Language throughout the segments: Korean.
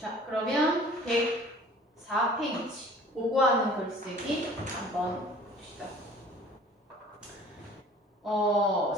자, 그러면 104페이지 보고하는 글쓰기 한번 봅시다.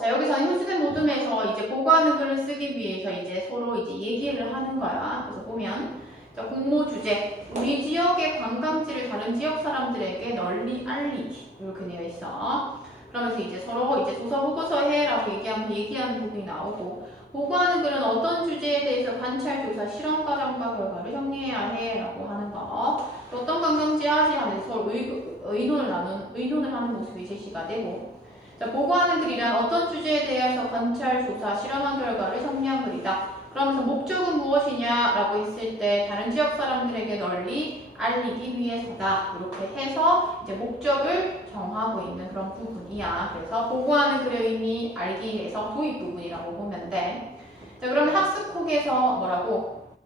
자, 여기서는 효수된 모둠에서 이제 보고하는 글을 쓰기 위해서 이제 서로 이제 얘기를 하는 거야. 그래서 보면, 자, 공모 주제. 우리 지역의 관광지를 다른 지역 사람들에게 널리 알리기. 이렇게 되어 있어. 그러면서 이제 서로 이제 조사 보고서 해라고 얘기하는 부분이 나오고, 보고하는 글은 어떤 주제에 대해서 관찰, 조사, 실험 과정과 결과를 정리해야 해라고 하는 거. 어떤 관광지 하지 하면서 서로 의논을 하는 모습이 제시가 되고, 자, 보고하는 글이란 어떤 주제에 대해서 관찰, 조사, 실험한 결과를 정리한 글이다. 그러면서 목적은 무엇이냐라고 했을 때 다른 지역 사람들에게 널리 알리기 위해서다. 이렇게 해서 이제 목적을 정하고 있는 그런 부분이야. 그래서 보고하는 글의 의미 알기 위해서 도입 부분이라고 보면 돼. 자, 그러면 학습콕에서 뭐라고?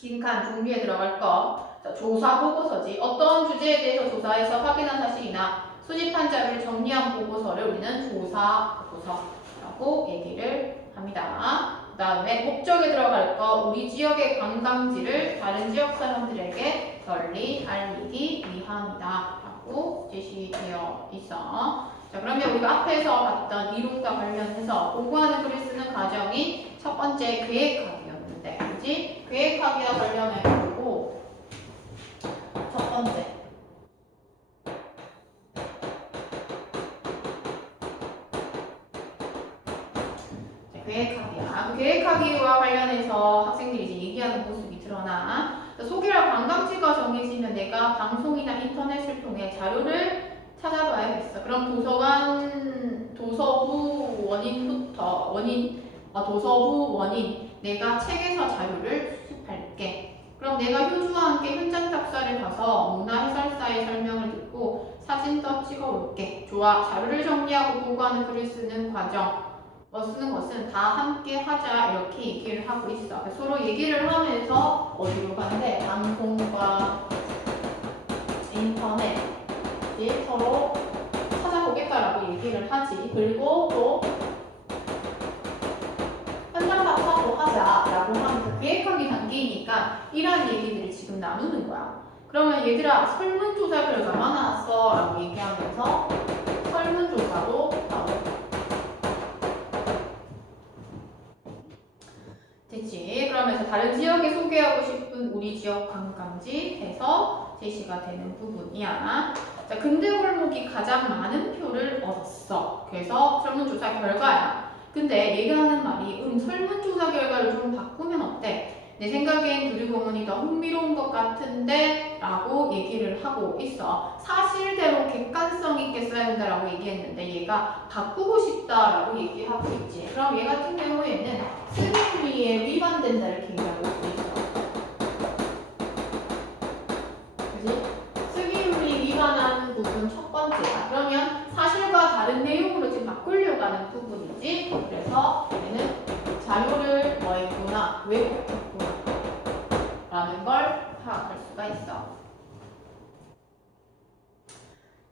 빈칸 준비에 들어갈 거. 자, 조사 보고서지. 어떤 주제에 대해서 조사해서 확인한 사실이나 수집한 자료를 정리한 보고서를 우리는 조사 보고서라고 얘기를 합니다. 그 다음에 목적에 들어갈 거 우리 지역의 관광지를 다른 지역 사람들에게 널리 알리기 위함이다 라고 제시되어 있어. 자, 그러면 우리가 앞에서 봤던 이론과 관련해서 보고하는 글을 쓰는 과정이 첫 번째 계획하기였는데, 그지? 계획하기와 관련해가지고 첫 번째 계획하기야. 그 계획하기와 관련해서 학생들이 이제 얘기하는 모습이 드러나. 소개할 관광지가 정해지면 내가 방송이나 인터넷을 통해 자료를 찾아봐야겠어. 그럼 도서부 원인, 내가 책에서 자료를 수집할게. 그럼 내가 효주와 함께 현장 답사를 가서 문화해설사의 설명을 듣고 사진도 찍어올게. 좋아. 자료를 정리하고 보고하는 글을 쓰는 과정. 쓰는 것은 다 함께 하자 이렇게 얘기를 하고 있어. 서로 얘기를 하면서 어디로 간대? 방송과 인터넷 서로 찾아보겠다라고 얘기를 하지. 그리고 또 현장 답사도 하자라고 하면서 계획하기 단계이니까 이런 얘기들을 지금 나누는 거야. 그러면 얘들아 설문조사 결과가 나왔어 라고 얘기하면서 설문조사도 나오고 됐지? 그러면서 다른 지역에 소개하고 싶은 우리 지역 관광지 해서 제시가 되는 부분이야. 자, 근대골목이 가장 많은 표를 얻었어. 그래서 설문조사 결과야. 근데 얘기하는 말이 설문조사 결과를 좀 바꾸면 어때? 내 생각엔 두리공원이 더 흥미로운 것 같은데 라고 얘기를 하고 있어. 사실대로 객관성 있게 써야 된다라고 얘기했는데 얘가 바꾸고 싶다라고 얘기하고 있지. 그럼 얘 같은 경우에는 쓰기윤리에 위반된다 이렇게 얘기하고 있어. 그치? 쓰기윤리 위반하는 부분 첫 번째야. 그러면 사실과 다른 내용으로 지금 바꾸려고 하는 부분이지. 그래서 얘는 자료를 뭐 했구나, 왜곡했구나 라는 걸 파악할 수가 있어.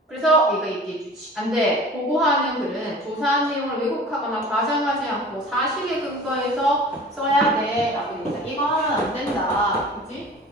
그래서 얘가 얘기해주지. 안 돼. 보고하는 글은 조사한 내용을 왜곡하거나 과장하지 않고 사실에 근거해서 써야 돼 라고 얘기했다. 이거 하면 안 된다. 그치?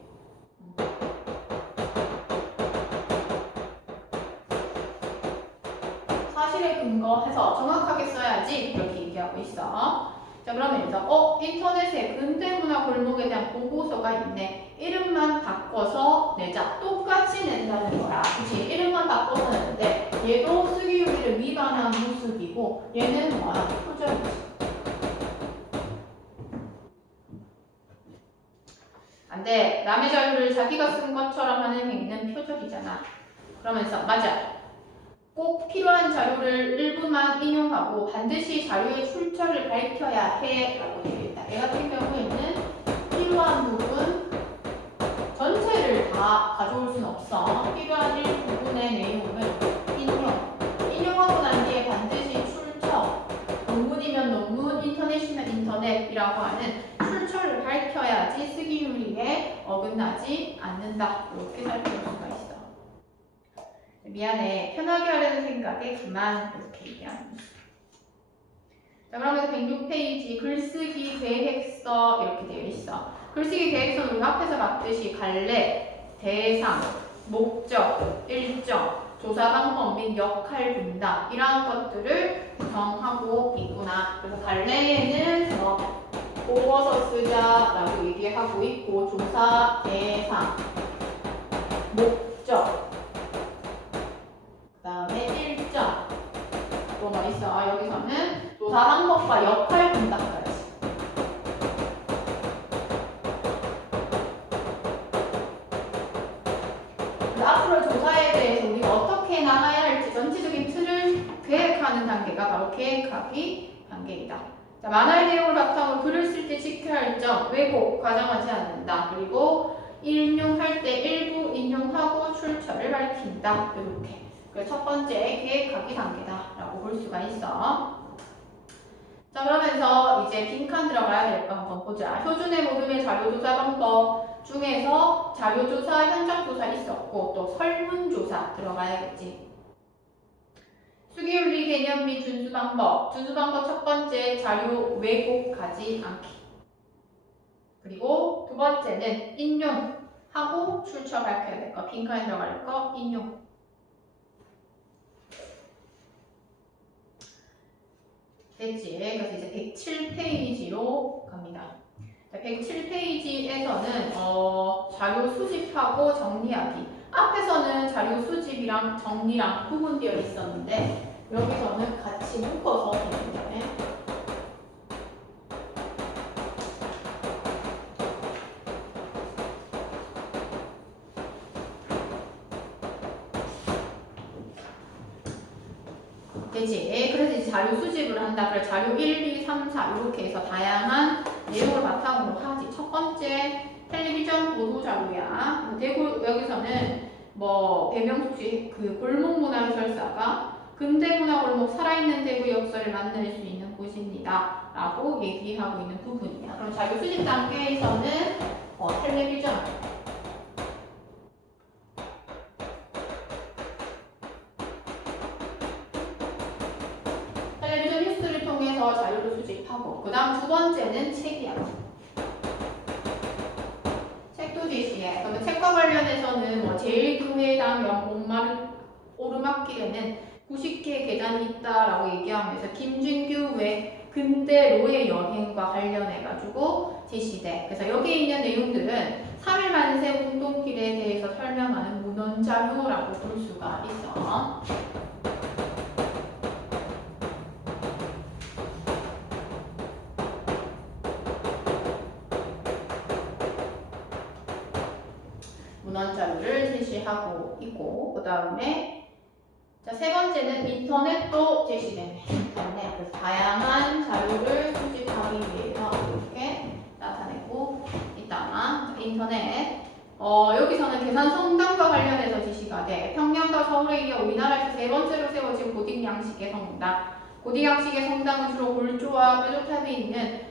사실에 근거해서 정확하게 써야지. 그렇게 얘기하고 있어. 자, 그러면 여기서 인터넷에 근대문화 골목에 대한 보고서가 있네. 이름만 바꿔서 내자. 똑같이 낸다는 거야. 그치? 이름만 바꿔서 내는데 얘도 쓰기윤리를 위반한 모습이고 얘는 뭐야? 표절이지. 안 돼. 남의 자료를 자기가 쓴 것처럼 하는 행위는 표절이잖아. 그러면서 맞아. 꼭 필요한 자료를 일부만 인용하고 반드시 자료의 출처를 밝혀야 해 라고 얘기했다. 얘 같은 경우에는 필요한 부분 전체를 다 가져올 수는 없어. 필요한 일부분의 내용을 인용하고 난 뒤에 반드시 출처, 논문이면 논문, 인터넷이면 인터넷이라고 하는 출처를 밝혀야지 쓰기윤리에 어긋나지 않는다. 이렇게 살펴볼 수가 있어. 미안해. 편하게 하려는 생각에 그만 이렇게 얘기하는 거죠. 자, 그러면서 106페이지 글쓰기 계획서 이렇게 되어 있어. 글쓰기 계획서는 우리가 앞에서 봤듯이 갈래, 대상, 목적, 일정, 조사 방법 및 역할 분담 이러한 것들을 구성하고 있구나. 그래서 갈래에는 보고서 쓰자라고 얘기하고 있고 조사, 대상, 목적, 그 다음에 일정 또 뭐 있어? 여기서는 조사 방법과 역할 분담까지. 앞으로 조사에 대해서 우리가 어떻게 나가야 할지 전체적인 틀을 계획하는 단계가 바로 계획하기 단계이다. 자, 만화의 내용을 바탕으로 글을 쓸 때 지켜야 할 점, 왜곡, 과장하지 않는다. 그리고 인용할 때 일부 인용하고 출처를 밝힌다. 이렇게. 그래서 첫 번째 계획하기 단계다라고 볼 수가 있어. 자, 그러면서 이제 빈칸 들어가야 될 거 한번 보자. 효준의 모둠의 자료조사 방법 중에서 자료조사, 현장조사 있었고 또 설문조사 들어가야겠지. 수기윤리 개념 및 준수방법. 준수방법 첫 번째 자료 왜곡하지 않기. 그리고 두 번째는 인용하고 출처 밝혀야 될 거. 빈칸에 들어갈 거 인용. 됐지? 그래서 이제 107페이지로 갑니다. 107페이지에서는 자료 수집하고 정리하기. 앞에서는 자료 수집이랑 정리랑 구분되어 있었는데 여기서는 같이 묶어서 됩니다. 되지? 그래서 이제 자료 수집을 한다. 그래 자료 1, 2, 3, 4 이렇게 해서 다양한 내용을 바탕으로 하지. 첫 번째 텔레비전 보도 자료야. 대구 여기서는 뭐 배명숙 씨 그 골목 문화 해설사가 근대 문화 골목 살아있는 대구 역사를 만날 수 있는 곳입니다. 라고 얘기하고 있는 부분이야. 그럼 자료 수집 단계에서는 텔레비전 뉴스를 통해서 자료를 수집하고 그 다음 두 번째는 책이야. 책도 제시해. 그러면 책과 관련해서는 뭐 제1교회당 연봉 오르막길에는 90개의 계단이 있다라고 얘기하면서 김준규 외 근대로의 여행과 관련해가지고 제시돼. 그래서 여기에 있는 내용들은 3일 만세 운동길에 대해서 설명하는 문헌자료라고 볼 수가 있어. 문헌자료를 제시하고 있고 그 다음에 세 번째는 인터넷도 제시되네. 인터넷. 그래서 다양한 자료를 수집하기 위해서 이렇게 나타내고 있다. 인터넷. 여기서는 계산 성당과 관련해서 제시가 돼. 평양과 서울에 이어 우리나라에서 세 번째로 세워진 고딕 양식의 성당. 고딕 양식의 성당은 주로 골조와 뾰족함이 있는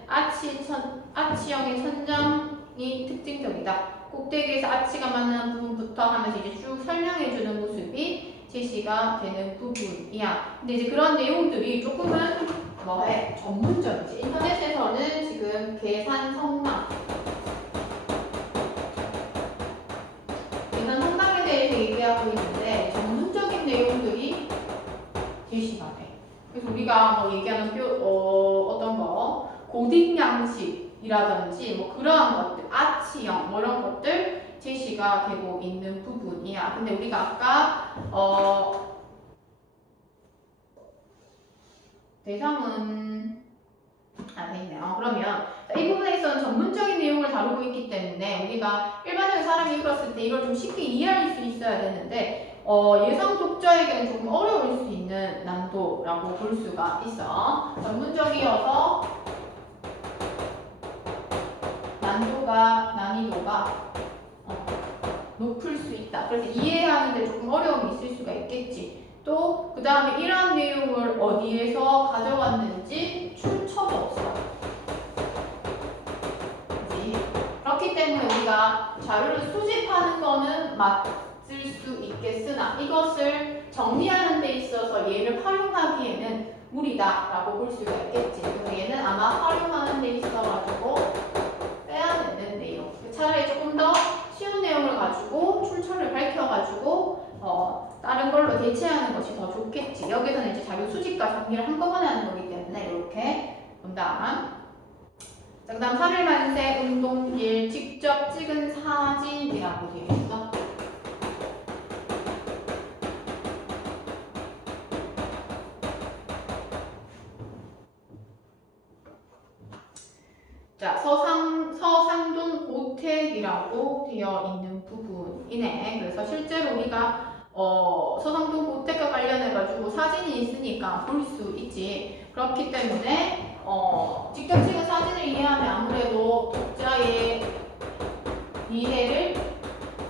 아치형의 천장이 특징적이다. 꼭대기에서 아치가 만나는 부분부터 하면서 이제 쭉 설명해주는 모습이 제시가 되는 부분이야. 근데 이제 그런 내용들이 조금은 전문적이지. 인터넷에서는 지금 계산 성당, 계산 성당에 대해서 얘기하고 있는데 전문적인 내용들이 제시가 돼. 그래서 우리가 뭐 얘기하는 어떤 거 고딕 양식이라든지 뭐 그러한 것들, 아치형 뭐 이런 것들 제시가 되고 있는 부분이야. 근데 우리가 아까 대상은 돼 있네요. 그러면 이 부분에서는 전문적인 내용을 다루고 있기 때문에 우리가 일반적인 사람이 읽었을 때 이걸 좀 쉽게 이해할 수 있어야 되는데 예상 독자에게는 조금 어려울 수 있는 난도라고 볼 수가 있어. 전문적이어서 난이도가 높을 수 있다. 그래서 이해하는데 조금 어려움이 있을 수가 있겠지. 또 그 다음에 이러한 내용을 어디에서 가져왔는지 출처도 없어. 그치? 그렇기 때문에 우리가 자료를 수집하는 거는 맞을 수 있겠으나 이것을 정리하는 데 있어서 얘를 활용하기에는 무리다라고 볼 수가 있겠지. 그래서 얘는 아마 활용하는 데 있어가지고 빼야 되는 내용. 대체하는 것이 더 좋겠지. 여기서는 이제 자료 수집과 정리를 한꺼번에 하는 거기 때문에 이렇게 본다. 자, 그 다음 3일 만세 운동길 직접 찍은 사진이라고 되어 있어. 자, 서상동 고택이라고 되어 있는 부분이네. 그래서 실제로 우리가 서상동 고택과 관련해가지고 사진이 있으니까 볼 수 있지. 그렇기 때문에 직접 찍은 사진을 이해하면 아무래도 독자의 이해를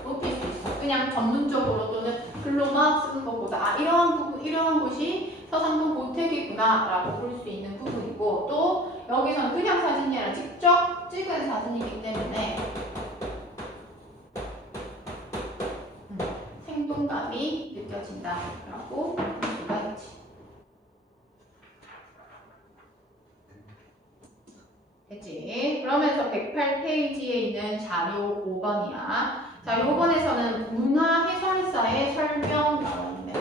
높일 수 있어. 그냥 전문적으로 또는 글로만 쓰는 것보다 이러한 부분, 이러한 곳이 서상동 고택이구나 라고 볼 수 있는 부분이고, 또 여기서는 그냥 사진이 아니라 직접 찍은 사진이기 때문에 생동감이 느껴진다 라고 볼 수가 있지. 됐지? 그러면서 108페이지에 있는 자료 5번이야. 자, 요번에서는 문화 해설사의 설명 나와 있네.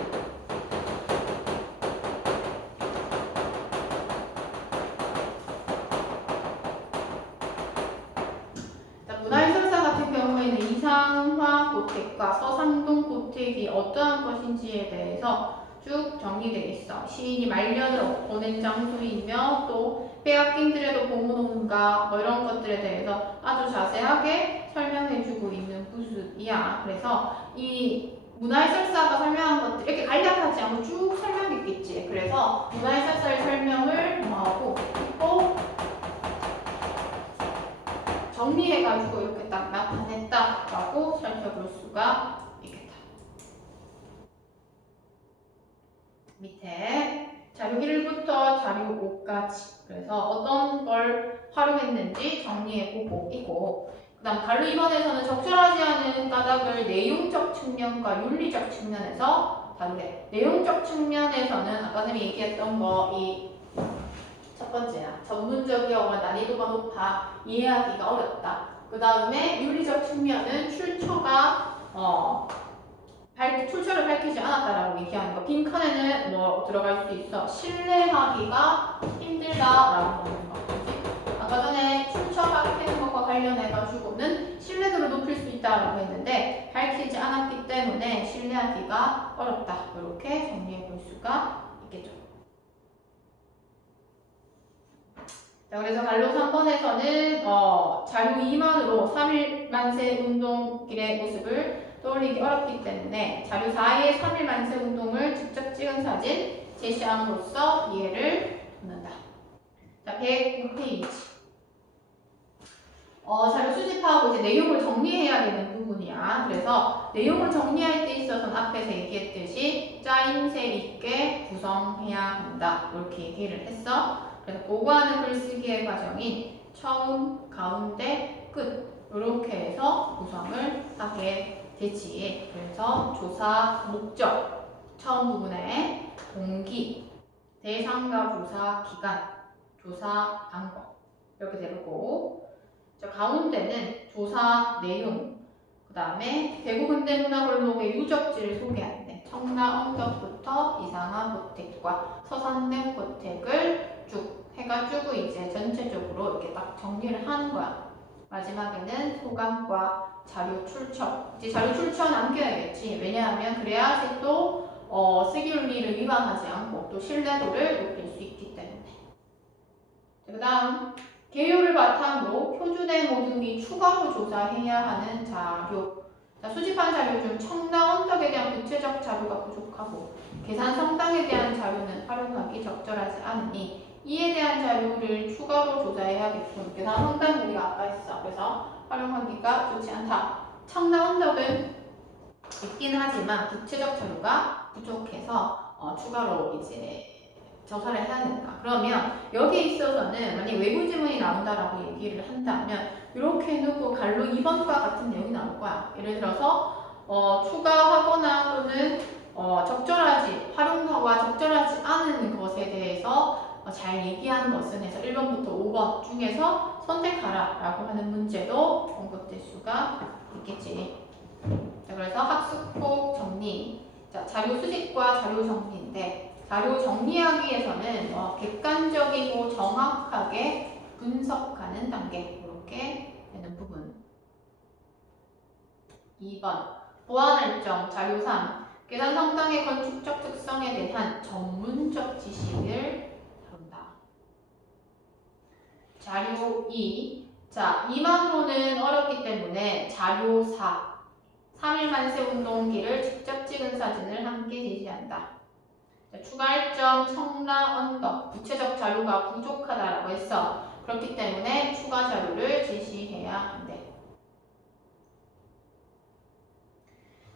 자, 문화 해설사 같은 경우에는 이상화 고택과 서상동 고택이 어떠한 것인지에 대해서 쭉 정리되어 있어. 시인이 말년을 보낸 장소이며 또 빼앗긴들에도 보문온가 뭐 이런 것들에 대해서 아주 자세하게 설명해주고 있는 부분이야. 그래서 이 문화해설사가 설명한 것들 이렇게 간략하지 않고 쭉 설명했겠지. 그래서 문화해설사의 설명을 하고 또 정리해가지고 이렇게 딱 나타냈다라고 살펴볼 수가 있겠다. 밑에 자료 1부터 자료 5까지 그래서 어떤 걸 활용했는지 정리해보고 있고, 그 다음 갈로 2번에서는 적절하지 않은 까닭을 내용적 측면과 윤리적 측면에서 다루래. 내용적 측면에서는 아까 전에 얘기했던 거 이 첫 번째야. 전문적이어가 난이도가 높아 이해하기가 어렵다. 그 다음에 윤리적 측면은 출처가 출처를 밝히지 않았다라고 얘기하는 거. 빈칸에는 뭐 들어갈 수 있어. 신뢰하기가 힘들다라고 하는 거. 아까 전에 출처 밝히는 것과 관련해가지고는 신뢰도를 높일 수 있다라고 했는데 밝히지 않았기 때문에 신뢰하기가 어렵다. 이렇게 정리해 볼 수가 있겠죠. 자, 그래서 갈로 3번에서는 자료 2만으로 3일 만세 운동길의 모습을 떠올리기 어렵기 때문에 자료 4의 3일 만세 운동을 직접 찍은 사진 제시함으로써 이해를 돕는다. 자, 109페이지. 자료 수집하고 이제 내용을 정리해야 되는 부분이야. 그래서 내용을 정리할 때 있어서는 앞에서 얘기했듯이 짜임새 있게 구성해야 한다. 이렇게 얘기를 했어. 그래서 보고하는 글쓰기의 과정인 처음, 가운데, 끝 이렇게 해서 구성을 하게 되지. 그래서 조사 목적, 처음 부분에 동기, 대상과 조사 기간, 조사 방법 이렇게 되고, 저 가운데는 조사 내용, 그 다음에 대구 근대문화골목의 유적지를 소개하는데 청라 언덕부터 이상화 고택과 서산댐 고택을 쭉 해가지고 이제 전체적으로 이렇게 딱 정리를 하는 거야. 마지막에는 소감과 자료 출처. 이제 자료 출처 남겨야겠지. 왜냐하면 그래야지 또 쓰기 윤리를 위반하지 않고 또 신뢰도를 높일 수 있기 때문에. 그 다음 개요를 바탕으로 표준의 모둠이 추가로 조사해야 하는 자료. 자, 수집한 자료 중 청라 언덕에 대한 구체적 자료가 부족하고 계산 성당에 대한 자료는 활용하기 적절하지 않으니 이에 대한 자료를 추가로 조사해야겠군. 계산 성당 우리가 아까 했어. 그래서 활용하기가 좋지 않다. 청라 언덕은 있긴 하지만 구체적 자료가 부족해서 추가로 이제 조사를 해야 된다. 그러면 여기에 있어서는 만약 외부 지문이 나온다라고 얘기를 한다면 이렇게 해놓고 갈로 2번과 같은 내용이 나올 거야. 예를 들어서 추가하거나 또는 적절하지 활용도가 적절하지 않은 것에 대해서 잘 얘기한 것은 해서 1번부터 5번 중에서 선택하라 라고 하는 문제도 언급될 수가 있겠지. 자, 그래서 학습곡 정리. 자, 자료 수집과 자료 정리인데 자료 정리하기 위해서는 객관적이고 정확하게 분석하는 단계 이렇게 되는 부분. 2번 보완할정 자료 3 계산 성당의 건축적 특성에 대한 전문적 지식을 다룬다. 자료 2 자, 이만으로는 어렵기 때문에 자료 4 3일 만세 운동기를 직접 찍은 사진을 함께 제시한다. 자, 추가할점 청라 언덕 구체적 자료가 부족하다라고 했어. 그렇기 때문에 추가 자료를 제시해야 한대.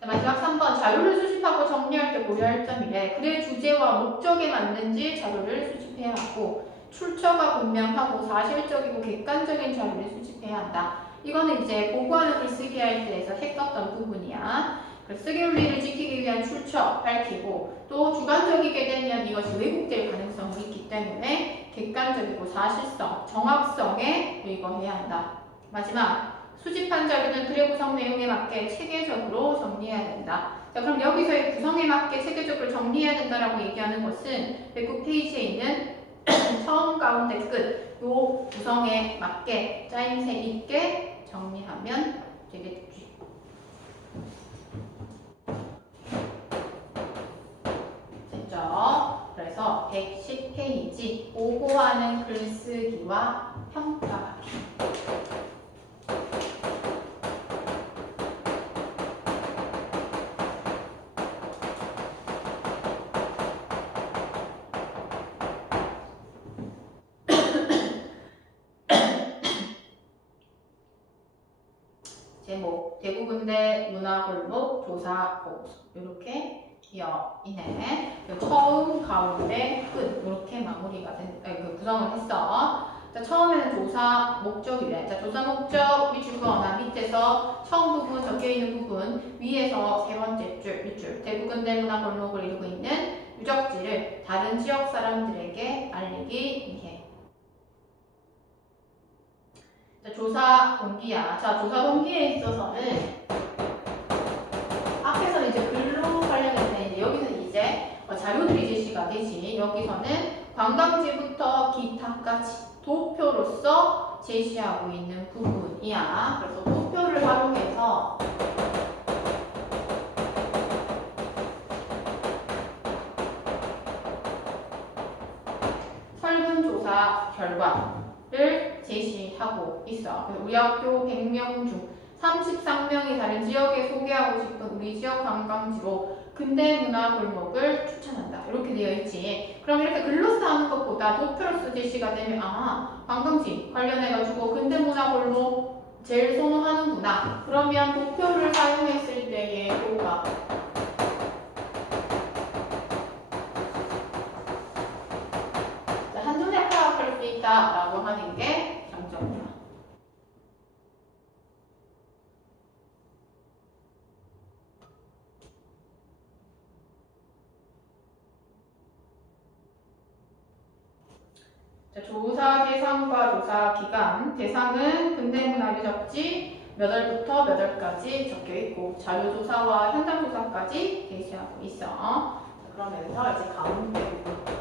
자, 마지막 3번 자료를 수집하고 정리할 때 고려할 점이래. 글의 주제와 목적에 맞는지 자료를 수집해야 하고 출처가 분명하고 사실적이고 객관적인 자료를 수집해야 한다. 이거는 이제 보고하는 글쓰기 할 때에서 했었던 부분이야. 글쓰기 윤리를 지키기 위한 출처 밝히고 또 주관적이게 되면 이것이 왜곡될 가능성이 있기 때문에 객관적이고 사실성, 정확성에 의거해야 한다. 마지막 수집한 자료는 글의 구성 내용에 맞게 체계적으로 정리해야 된다. 자, 그럼 여기서의 구성에 맞게 체계적으로 정리해야 된다라고 얘기하는 것은 109페이지에 있는 처음 가운데 끝 요 구성에 맞게 짜임새 있게 정리하면 되겠지. 됐죠? 그래서 110페이지 보고하는 글쓰기와 평가하기. 제목, 대구근대 문화골목 조사 보고서 이렇게 되어 있네. 처음, 가운데, 끝 이렇게 마무리가 구성을 했어. 자, 처음에는 조사 목적이래. 자, 조사 목적 위주거나 밑에서 처음 부분 적혀 있는 부분 위에서 세 번째 줄 밑줄 대구근대 문화골목을 이루고 있는 유적지를 다른 지역 사람들에게 알리기 위해. 자, 조사 동기야. 자, 조사 동기에 있어서는 앞에서는 이제 글로 관련해서 이제 여기서는 이제 자료들이 제시가 되지. 여기서는 관광지부터 기타까지 도표로서 제시하고 있는 부분이야. 그래서 도표를 활용해서 설문조사 결과를 제시하고 있어. 우리 학교 100명 중 33명이 다른 지역에 소개하고 싶은 우리 지역 관광지로 근대문화골목을 추천한다. 이렇게 되어 있지. 그럼 이렇게 글로써 하는 것보다 도표로서 제시가 되면 관광지 관련해가지고 근대문화골목 제일 선호하는구나. 그러면 도표를 사용했을 때의 효과 한눈에 파악할 수 있다라고 하는 게 장점이야. 자, 조사 대상과 조사 기간. 대상은 근대문화 유적지 몇 월부터 몇 월까지 적혀 있고 자료 조사와 현장 조사까지 제시하고 있어. 자, 그러면서 이제 가운데 부분.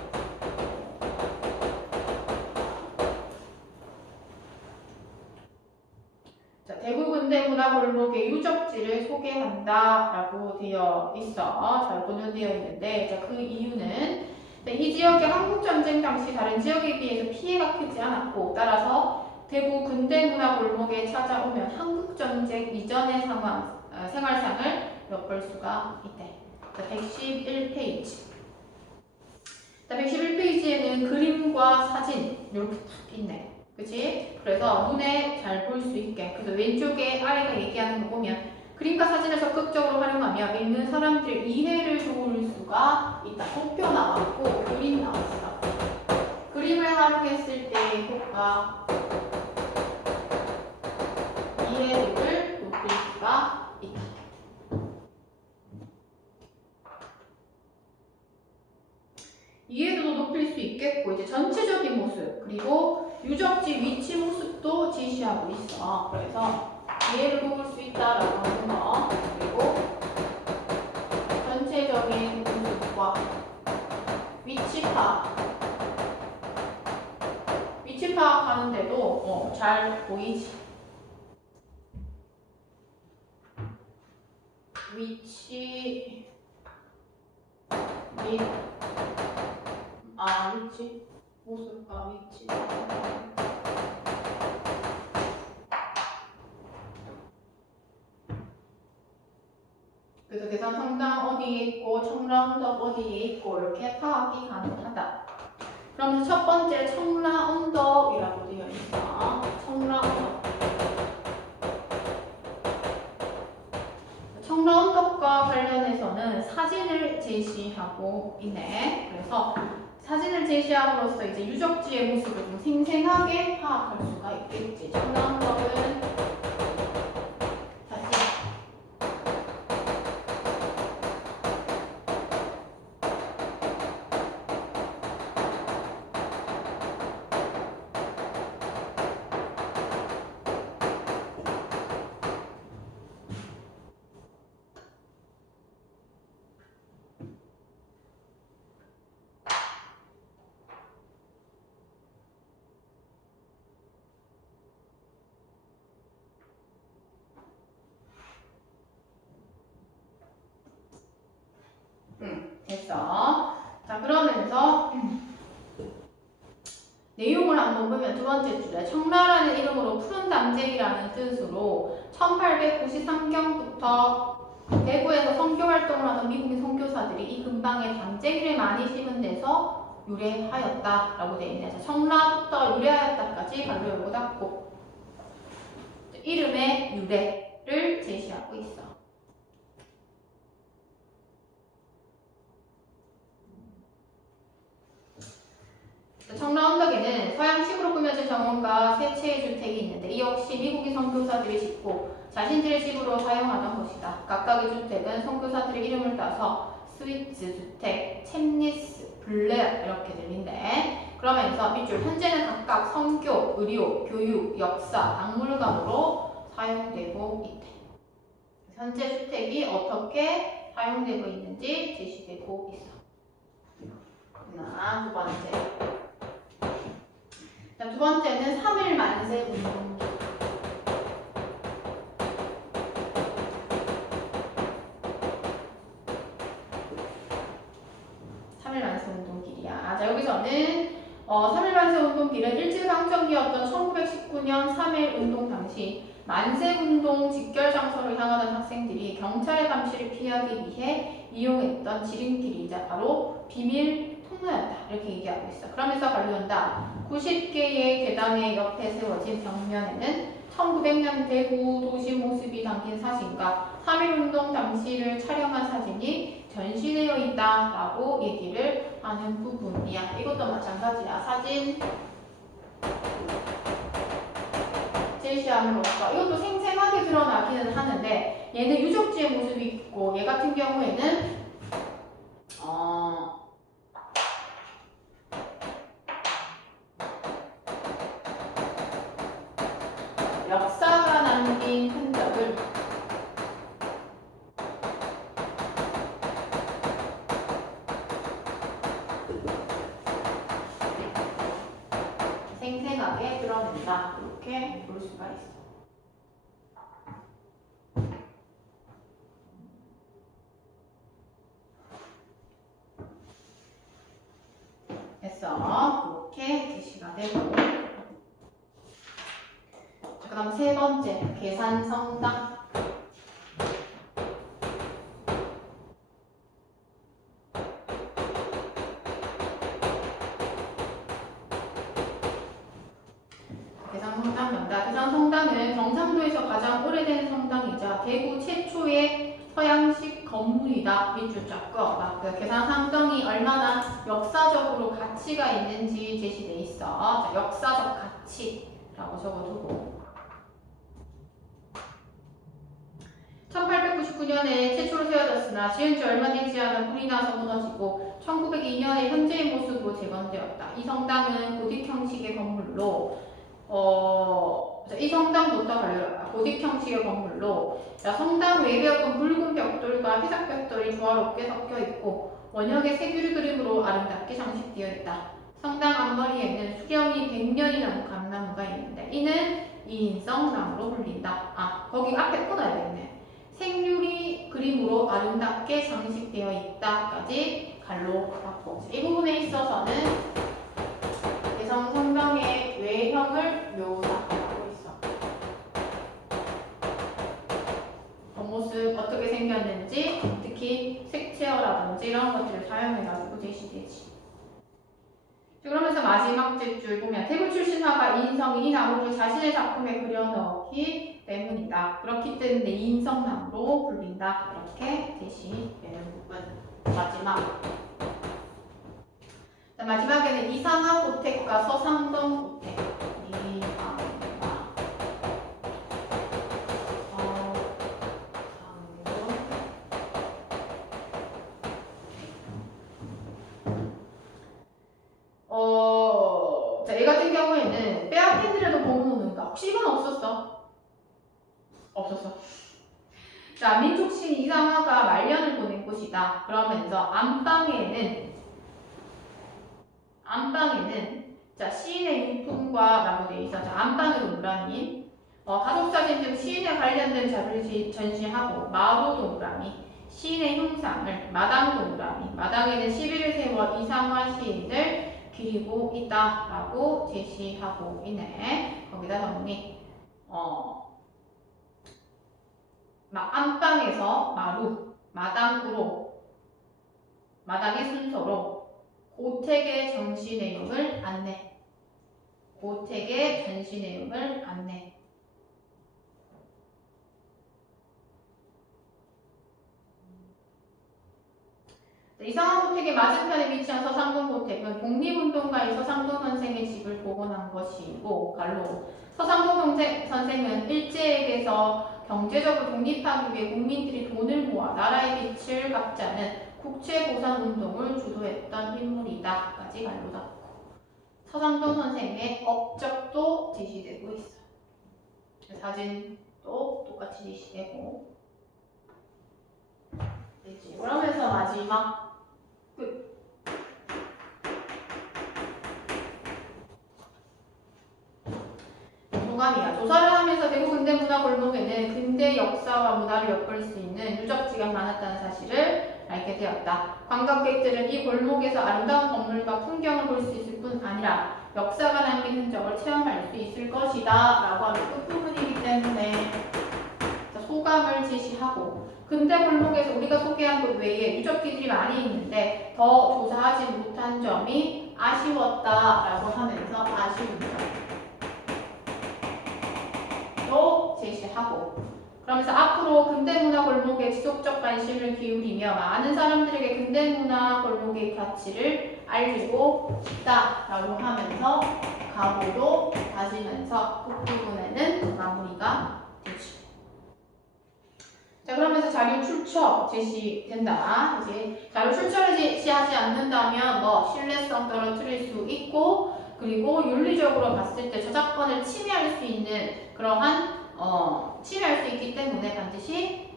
대구 근대문화골목의 유적지를 소개한다라고 되어 있어. 잘 보존되어 있는데, 자, 그 이유는 이 지역의 한국전쟁 당시 다른 지역에 비해서 피해가 크지 않았고, 따라서 대구 근대문화골목에 찾아오면 한국전쟁 이전의 생활상을 엿볼 수가 있대. 자, 111페이지. 자, 111페이지에는 그림과 사진 이렇게 딱 있네. 그치? 그래서 눈에 잘 볼 수 있게. 그래서 왼쪽에 아래가 얘기하는 거 보면 그림과 사진을 적극적으로 활용하며 읽는 사람들의 이해를 도울 수가 있다. 도표 나왔고 그림 나왔어. 그림을 활용했을 때의 효과 이해도를 높일 수가 있다. 이해도도 높일 수 있겠고 이제 전체적인 모습 그리고 유적지 위치 모습도 제시하고 있어. 그래서 이해를 도울 수 있다라고 하는 거 그리고 전체 전체적인 모습과 위치 파악하는데도 잘 보이지. 위치 모습과 위치. 그래서 계산 성당 어디에 있고 청라 언덕 어디에 있고 이렇게 파악이 가능하다. 그럼 첫 번째 청라 언덕이라고 되어 있어. 청라 언덕. 청라 언덕과 관련해서는 사진을 제시하고 있네. 그래서 사진을 제시함으로써 이제 유적지의 모습을 좀 생생하게 파악할 수가 있겠지. 청라 언덕은 사진. 됐어. 자, 그러면서 내용을 한번 보면 두 번째 줄에 청라라는 이름으로 푸른 담쟁이라는 뜻으로 1893경부터 대구에서 선교 활동을 하던 미국인 선교사들이 이 근방에 담쟁이를 많이 심은 데서 유래하였다라고 되어 있네요. 자, 청라부터 유래하였다까지 발로 열고 닫고 이름의 유래를 제시하고 있어. 청라 언덕에는 서양식으로 꾸며진 정원과 세 채의 주택이 있는데 이 역시 미국인 선교사들이 짓고 자신들의 집으로 사용하던 것이다. 각각의 주택은 선교사들의 이름을 따서 스위츠 주택, 챔리스, 블레어 이렇게 들린대. 그러면서 밑줄 현재는 각각 선교, 의료, 교육, 역사, 박물관으로 사용되고 있대. 현재 주택이 어떻게 사용되고 있는지 제시되고 있어. 하나, 두 번째. 자, 두 번째는 3일 만세 운동기. 3일 만세 운동길이야. 자, 여기서는 3일 만세 운동길은 일제강점기였던 1919년 3일 운동 당시 만세운동 직결 장소를 향하는 학생들이 경찰의 감시를 피하기 위해 이용했던 지름길이자 바로 비밀 통로였다. 이렇게 얘기하고 있어. 그러면서 관련다. 90개의 계단의 옆에 세워진 벽면에는 1900년 대구 도시 모습이 담긴 사진과 3.1운동 당시를 촬영한 사진이 전시되어 있다라고 얘기를 하는 부분이야. 이것도 마찬가지야. 사진 제시함으로써 이것도 생생하게 드러나기는 하는데 얘는 유적지의 모습이 있고 얘 같은 경우에는 역사가 남긴 흔적을 생생하게 드러낸다. 이렇게 볼 수가 있어. 됐어. 이렇게 제시가 되고. 그 다음 세 번째, 계산성당. 계산성당 명다. 계산성당은 경상도에서 가장 오래된 성당이자 대구 최초의 서양식 건물이다. 밑줄 잡고 그 계산성당이 얼마나 역사적으로 가치가 있는지 제시돼 있어. 자, 역사적 가치라고 적어두고 1899년에 최초로 세워졌으나 지은 지 얼마 되지 않아 불이 나서 무너지고 1902년에 현재의 모습으로 재건되었다. 이 성당은 고딕 형식의 건물로 이 성당부터 고딕 형식의 건물로 자, 성당 외벽은 붉은 벽돌과 회색 벽돌이 조화롭게 섞여 있고 원형의 세규리 그림으로 아름답게 장식되어 있다. 성당 앞머리에는 수령이 100년이 넘은 감나무가 있는데 이는 이인성나무로 불린다. 아, 거기 앞에 끊어야겠네. 생유리 그림으로 아름답게 장식되어 있다까지 갈로 닫고 이 부분에 있어서는 개성 성당의 외형을 묘사하고 있어. 겉모습 어떻게 생겼는지 특히 색채어라든지 이런 것들을 사용해가지고 제시되지. 그러면서 마지막 줄 보면 대구 출신 화가 이인성이 이 나무를 자신의 작품에 그려넣기 때문이다. 그렇기 때문에 이인성나무로 불린다. 이렇게 제시되는 부분. 마지막에는 이상한 고택과 서상동 고택. 자, 얘 같은 경우에는 빼앗긴들에도 보호문가. 혹시 이건 없었어? 없었어. 자, 민족신 이상화가 말년을 보낸 곳이다. 그러면서 안방에는 자, 시인의 유품과 라고 되어 있어. 자, 안방의 동그라미. 가족사진 등 시인에 관련된 자료를 전시하고 마루 동그라미. 시인의 형상을 마당 동그라미. 마당에는 시비를 세워 이상화 시인을 기리고 있다라고 제시하고 있네. 거기다 정리. 안방에서 마루, 마당으로, 마당의 순서로 고택의 전시 내용을 안내. 고택의 전시 내용을 안내. 이상한 고택의 맞은편에 위치한 서상동 고택은 독립운동가인 서상동 선생의 집을 복원한 것이고 갈로 서상동 선생은 일제에게서 경제적으로 독립하기 위해 국민들이 돈을 모아 나라의 빛을 갚자는 국채보상운동을 주도했던 인물이다. 까지 갈로 닫고 서상동 선생의 업적도 제시되고 있어. 사진도 똑같이 제시되고 되지. 그러면서 마지막 끝. 동감이야. 조사를 하면서 대구 근대문화 골목에는 근대 역사와 문화를 엿볼 수 있는 유적지가 많았다는 사실을 알게 되었다. 관광객들은 이 골목에서 아름다운 건물과 풍경을 볼 수 있을 뿐 아니라 역사가 남긴 흔적을 체험할 수 있을 것이다 라고 하는 끝부분이기 때문에 소감을 제시하고 근대 골목에서 우리가 소개한 것 외에 유적지들이 많이 있는데 더 조사하지 못한 점이 아쉬웠다라고 하면서 아쉬운 점도 제시하고 그러면서 앞으로 근대문화 골목에 지속적 관심을 기울이며 많은 사람들에게 근대문화 골목의 가치를 알리고 싶다라고 하면서 각오도 다지면서 끝부분에는 마무리가 되죠. 자, 그러면서 자료 출처 제시된다. 이제 자료 출처를 제시하지 않는다면 신뢰성 떨어뜨릴 수 있고 그리고 윤리적으로 봤을 때 저작권을 침해할 수 있는 그러한 침해할 수 있기 때문에 반드시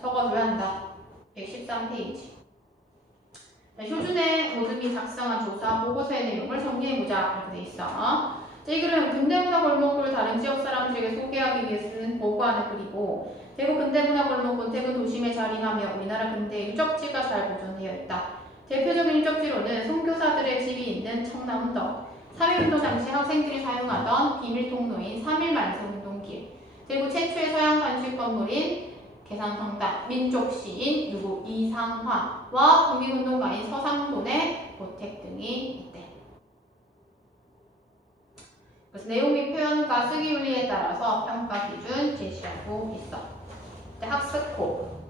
적어줘야 한다. 113페이지. 효준의 모듬이 작성한 조사 보고서의 내용을 정리해보자. 이렇게 돼 있어. 이 글은 근대문화 골목을 다른 지역 사람들에게 소개하기 위해 쓴 보고안을 그리고 대구 근대문화 골목은 대구 도심에 자리하며 우리나라 근대 유적지가 잘 보존되어 있다. 대표적인 유적지로는 선교사들의 집이 있는 청남동, 3.1운동 당시 학생들이 사용하던 비밀통로인 3.1만세운동길, 대구 최초의 서양 관실 건물인 계산성당, 민족시인 누구 이상화와 독립운동가인 서상돈의 고택 등이 있대. 그래서 내용 및 표현과 쓰기 윤리에 따라서 평가 기준 제시하고 있어. 학습호.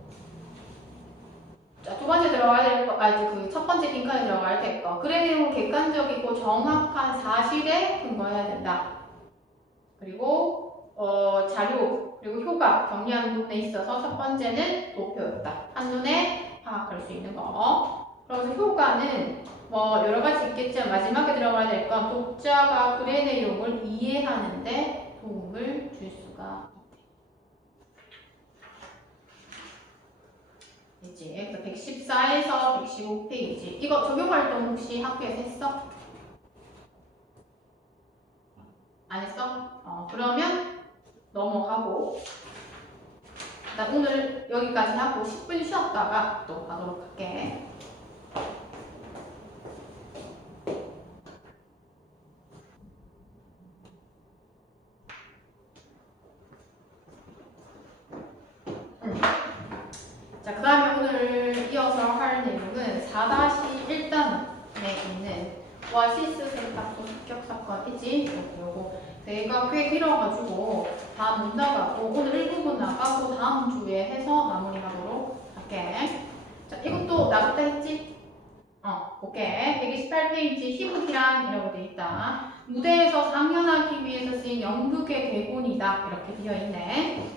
자, 두 번째 들어가야 될 거, 그 첫 번째 빈칸에 들어갈 될 거. 글의 내용은 객관적이고 정확한 사실에 근거해야 된다. 그리고 자료 그리고 효과 정리하는 부분에 있어서 첫 번째는 도표였다. 한눈에 파악할 수 있는 거. 그래서 효과는 여러 가지 있겠지만 마지막에 들어가야 될 건 독자가 글의 내용을 이해하는데 도움을 줄 수가 있대. 114에서 115페이지. 이거 적용활동 혹시 학교에서 했어? 안 했어? 그러면 넘어가고 나 오늘 여기까지 하고 10분 쉬었다가 또 가도록 할게. 자, 그 다음에 오늘 이어서 할 내용은 4-1단에 있는 오아시스 세탁소 습격사건이지. 요거 내가 꽤 길어가지고 다음 못 나가고 오늘 일부분 나가고 다음 주에 해서 마무리하도록 할게. 자, 이것도 나부터 했지? 오케이. 128페이지 희극이란이라고 돼 있다. 무대에서 상연하기 위해서 쓰인 연극의 대본이다. 이렇게 되어 있네.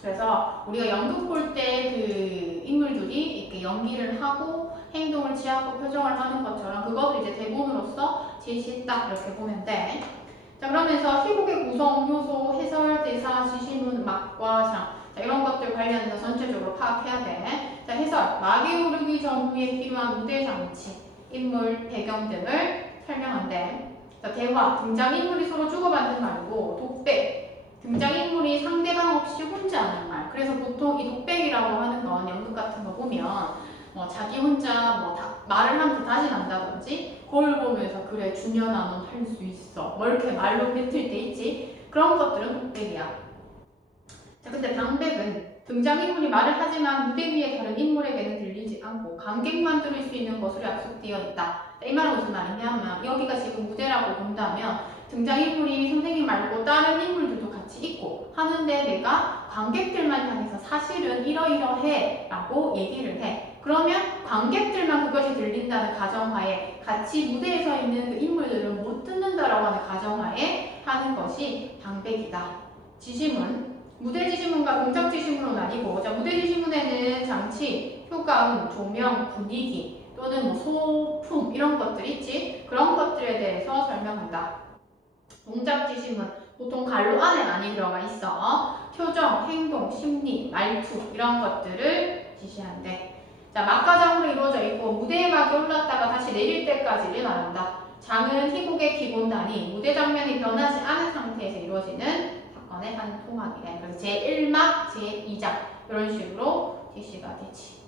그래서 우리가 연극 볼 때 그 인물들이 이렇게 연기를 하고 행동을 취하고 표정을 하는 것처럼 그것을 이제 대본으로서 제시했다. 이렇게 보면 돼. 자, 그러면서 희곡의 구성, 요소, 해설, 대사, 지시문, 막과 장. 자, 이런 것들 관련해서 전체적으로 파악해야 돼. 자, 해설. 막이 오르기 전후에 필요한 무대 장치, 인물, 배경 등을 설명한대. 자, 대화. 등장인물이 서로 주고받는 말고 독백. 등장인물이 상대방 없이 혼자 하는 말. 그래서 보통 이 독백이라고 하는 건 연극 같은 거 보면 자기 혼자 말을 하면서 다시 난다든지 거울 보면서 그래 준현아 넌 할 수 있어 이렇게 말로 뱉을 때 있지. 그런 것들은 독백이야. 자, 근데 방백은 등장인물이 말을 하지만 무대 위에 다른 인물에게는 들리지 않고 관객만 들을 수 있는 것으로 약속되어 있다. 이 말은 무슨 말이냐면 여기가 지금 무대라고 본다면 등장인물이 선생님 말고 다른 인물들도 같이 있고 하는데 내가 관객들만 향해서 사실은 이러이러해 라고 얘기를 해. 그러면 관객들만 그것이 들린다는 가정하에 같이 무대에 서 있는 그 인물들은 못 듣는다라고 하는 가정하에 하는 것이 방백이다. 지시문. 무대 지시문과 동작 지시문으로 나뉘고, 자, 무대 지시문에는 장치, 효과음, 조명, 분위기 또는 소품 이런 것들 있지. 그런 것들에 대해서 설명한다. 동작 지시문 보통 갈로 안에 많이 들어가 있어. 표정, 행동, 심리, 말투 이런 것들을 지시한대. 자, 막과장으로 이루어져 있고 무대에 막이 올랐다가 다시 내릴 때까지를 말한다. 장은 희곡의 기본 단위, 무대 장면이 변하지 않은 상태에서 이루어지는 사건의 한 토막이래. 그래서 제1막, 제2장 이런 식으로 제시가 되지.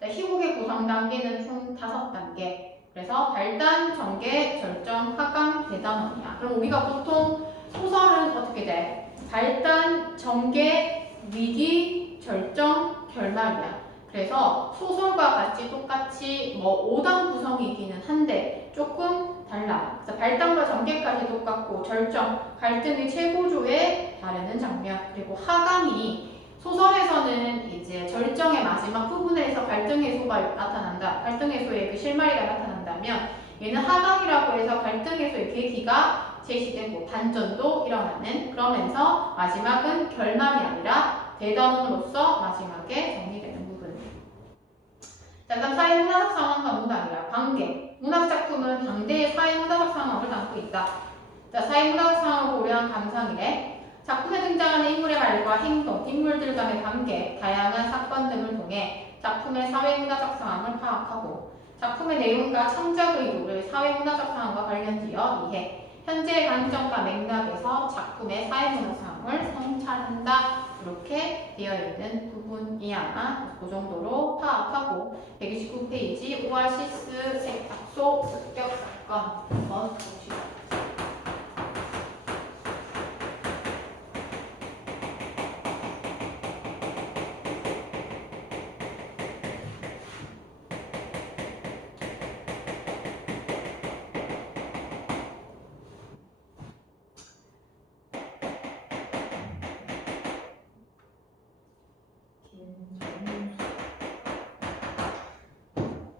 자, 희곡의 구성 단계는 총 5단계. 그래서 발단, 전개, 절정, 하강, 대단원이야. 그럼 우리가 보통 소설은 어떻게 돼? 발단, 전개, 위기, 절정, 결말이야. 그래서 소설과 같이 똑같이 5단 구성이기는 한데 조금 달라. 그래서 발단과 전개까지 똑같고 절정, 갈등의 최고조에 다루는 장면. 그리고 하강이 소설에서는 이제 절정의 마지막 부분에서 갈등 해소가 나타난다. 갈등 해소의 그 실마리가 나타난다면 얘는 하강이라고 해서 갈등 해소의 계기가 제시되고 반전도 일어나는, 그러면서 마지막은 결말이 아니라 대단원으로서 마지막에 정리되는 부분. 자, 그다음 사회문화적 상황과 문학이야. 관계. 문학작품은 당대의 사회문화적 상황을 담고 있다. 자, 사회문화적 상황을 고려한 감상이래. 작품에 등장하는 인물의 말과 행동, 인물들 간의 관계, 다양한 사건 등을 통해 작품의 사회문화적 상황을 파악하고 작품의 내용과 창작 의도를 사회문화적 상황과 관련지어 이해, 현재의 관점과 맥락에서 작품의 사회문화 상황을 성찰한다. 이렇게 되어 있는 부분이야. 그 정도로 파악하고 129페이지 오아시스 세탁소 습격 사건 한번 봅시다.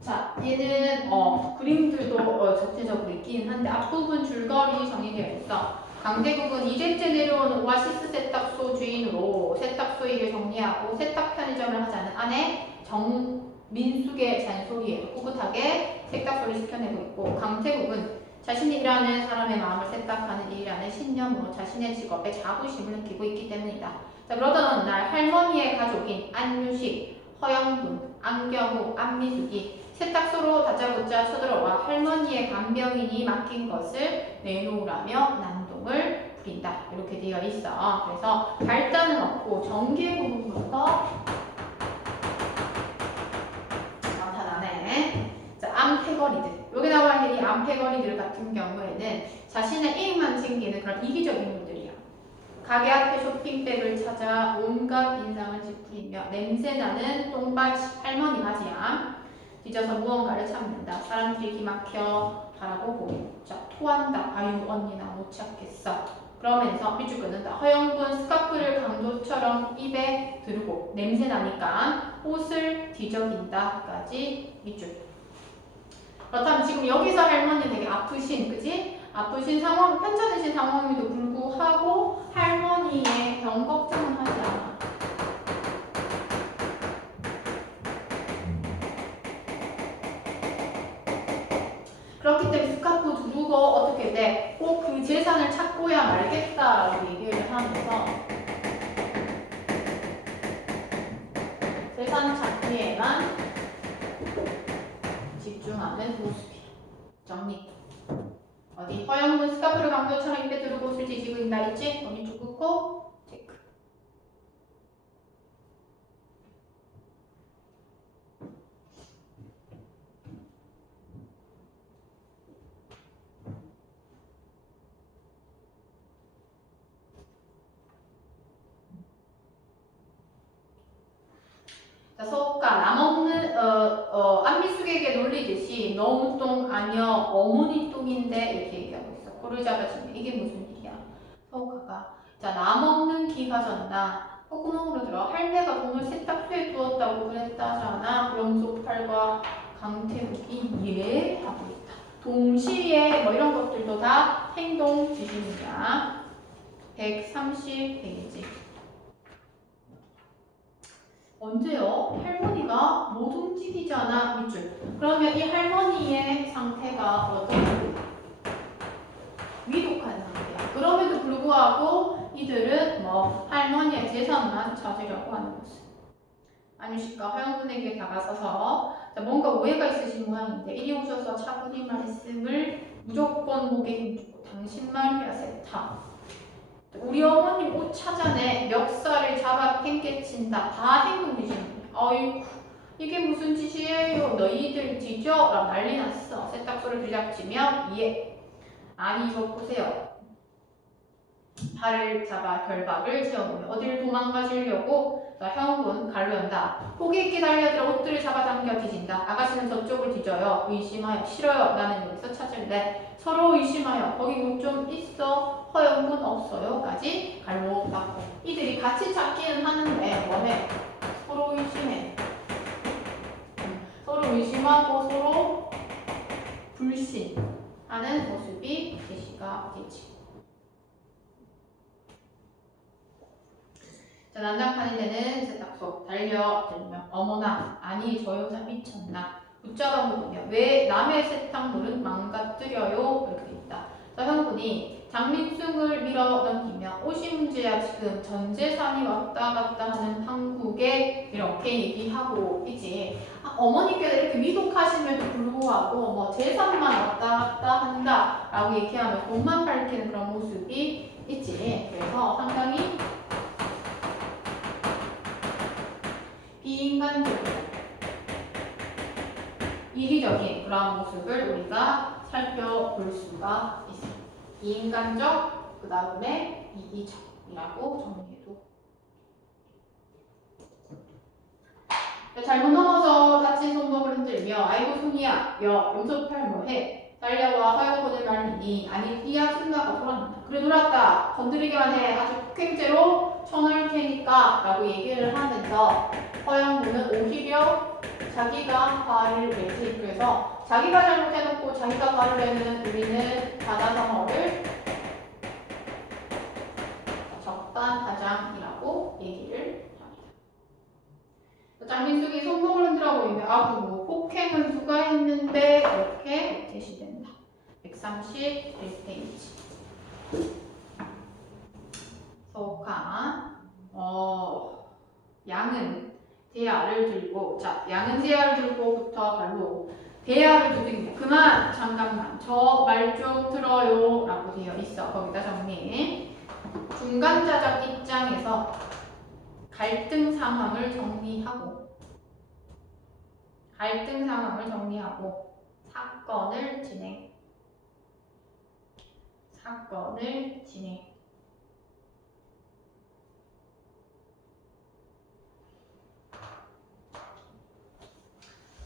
자, 얘는 그림들도 전체적으로 있긴 한데 앞부분 줄거리 정리되어 있어. 강대국은 2대째 내려오는 오아시스 세탁소 주인으로 세탁소 일을 정리하고 세탁 편의점을 하자는 아내 정민숙의 잔소리에 꿋꿋하게 세탁소를 지켜내고 있고, 강태국은 자신이 일하는 사람의 마음을 세탁하는 일이라는 신념으로 자신의 직업에 자부심을 느끼고 있기 때문이다. 자, 그러던 어느 날 할머니의 가족인 안유식, 허영돈, 안경우, 안미숙이 세탁소로 다짜고짜 쳐들어와 할머니의 간병인이 맡긴 것을 내놓으라며 난동을 부린다. 이렇게 되어 있어. 그래서 발단은 없고 전개 부분부터 나타나네. 자, 암패거리들. 여기 나와 있는 이 암패거리들 같은 경우에는 자신의 이익만 챙기는 그런 이기적인 분들이야. 가게 앞에 쇼핑백을 찾아 온갖 인상을 찌푸리며 냄새나는 똥바지, 할머니 바지야. 뒤져서 무언가를 찾는다. 사람들이 기막혀 바라보고 자, 토한다. 아유 언니 나 못 찾겠어. 그러면서 밑줄 끊는다. 허영분 스카프를 강도처럼 입에 두르고 냄새나니까 옷을 뒤적인다까지 밑줄. 그렇다면 지금 여기서 할머니 되게 아프신, 그지? 아프신 상황, 편찮으신 상황임에도 불구하고 할머니의 병 걱정은 하지 않아. 그렇기 때문에 스카프 두르고 어떻게 돼? 꼭 그 재산을 찾고야 말겠다라고 얘기를 하면서 재산 찾기에만 집중하는 모습이야. 정리. 어디 허영문 스카프를 강도처럼 입에 두르고 옷을 뒤지고 있나 있지? 언니 쭉 긋고 체크. 자, 서가 남없는 안미숙에게 놀리듯이 너 운동 아니여 어머니 똥인데 이렇게 얘기하고 있어. 코를 잡아주면 이게 무슨 일이야? 서가가 자 남없는 기가 졌나 콧구멍으로 들어 할매가 돈을 세탁소에 두었다고 그랬다잖아. 영속팔과 강태욱이 예 하고 있다. 동시에 뭐 이런 것들도 다 행동 지시입니다. 130페이지. 언제요? 할머니가 못 움직이잖아. 밑줄. 그러면 이 할머니의 상태가 어떤 위독한 상태야. 그럼에도 불구하고 이들은 뭐 할머니의 재산만 찾으려고 하는 모습. 안유식과 허영군에게 다가서서 뭔가 오해가 있으신 모양인데 이리 오셔서 차분히 말씀을 무조건 목에 힘주고 당신 말이야 세타. 우리 어머님 옷 찾아내 멱살을 잡아 팽개친다. 다 행동이시는 거야. 아이고 이게 무슨 짓이에요? 너희들 뒤져? 라고 난리 났어. 세탁소를 뒤잡지면 예. 아니 이거 보세요. 발을 잡아 결박을 채워놓으면 어디를 도망가시려고 자, 형군 갈로 연다. 포기 있게 달려들어 옷들을 잡아당겨 뒤진다. 아가씨는 저쪽을 뒤져요. 의심하여 싫어요. 나는 여기서 찾을래. 서로 의심하여 거기 옷 좀 있어. 허영군 없어요. 까지 갈로 닦고 이들이 같이 찾기는 하는데 뭐해? 서로 의심해. 서로 의심하고 서로 불신하는 모습이 제시가 되지. 자, 난장판이 되는 세탁소 달려들며 어머나 아니 저 여자 미쳤나 붙잡아 물으며 왜 남의 세탁물은 망가뜨려요? 이렇게 있다. 자, 형군이 장민승을 밀어 넘기며 옷이 문제야 지금 전 재산이 왔다 갔다 하는 판국에 이렇게 얘기하고 있지. 어머니께서 이렇게 위독하심에도 불구하고 뭐 재산만 왔다 갔다 한다 라고 얘기하면 돈만 밝히는 그런 모습이 있지. 그래서 상당히 비인간적인 이기적인 그런 모습을 우리가 살펴볼 수가 있습니다. 비인간적, 그 다음에 이기적이라고 정리해도. 잘못 넘어서 다친 손목을 흔들며 아이고 손이야, 용서팔 뭐해? 달려와 허영군을 말리니 아니 띠야 승가가 돌았다. 그래 돌았다. 건드리기만 해. 아주 폭행죄로 처할 테니까 라고 얘기를 하면서 허영군은 오히려 자기가 화를 내지. 그래서 자기가 잘못해놓고 자기가 화를 내는 우리는 바다성어를 적반하장이라고 얘기를 합니다. 장민숙이 손목을 흔들어 보이며 아부 폭행은 누가 했는데 이렇게 제시된다. 131페이지. 소카 양은 대야 대야를 들고, 자, 양은 대야를 들고부터 갈로 대야를 두드립니다. 그만, 잠깐만, 저 말 좀 들어요 라고 되어 있어. 거기다 정리. 중간자적 입장에서 갈등 상황을 정리하고 사건을 진행.